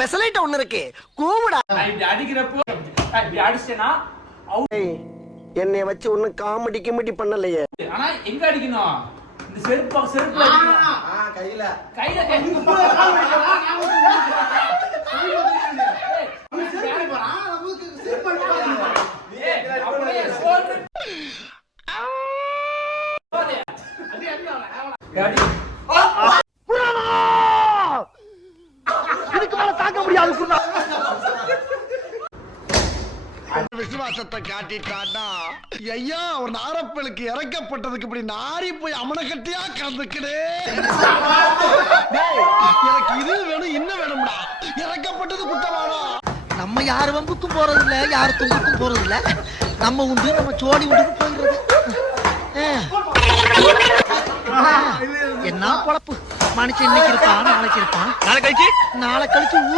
Specialist ஒண்ணு இருக்கு கூவுடா. இப்படி அடிக்கிறப்போ இப்படி அடிச்சேனா என்னைய வச்சு ஒன்னும் காமெடி கிமெடி பண்ணலையே. ஆனா எங்க அடிக்கணும்? இந்த செருப்பு அடிக்கணும். கையில இதுக்கு மேல தாங்க முடியாது. விசுவாசத்தை காட்டிட்டாடா ஐயா. ஒரு நாரப்பலுக்கு இறக்கப்பட்டதுக்கு இப்படி நாரி போய் அமனக்கட்டியா கலந்துக்கிடு. எனக்கு இது வேணும் இன்னும் வேணும்டா. இறக்கப்பட்டது குத்தமாடா. நம்ம யார் வம்புக்கும் போறது இல்ல, யார் தும்புக்கும் போறது இல்ல. நம்ம உண்டு, நம்ம சோடி உண்டு போயிடுறது. என்ன பொழப்பு மனுஷன் இன்னைக்கு இருப்பான், நாளைக்கு இருப்பான், நாளை கழிச்சு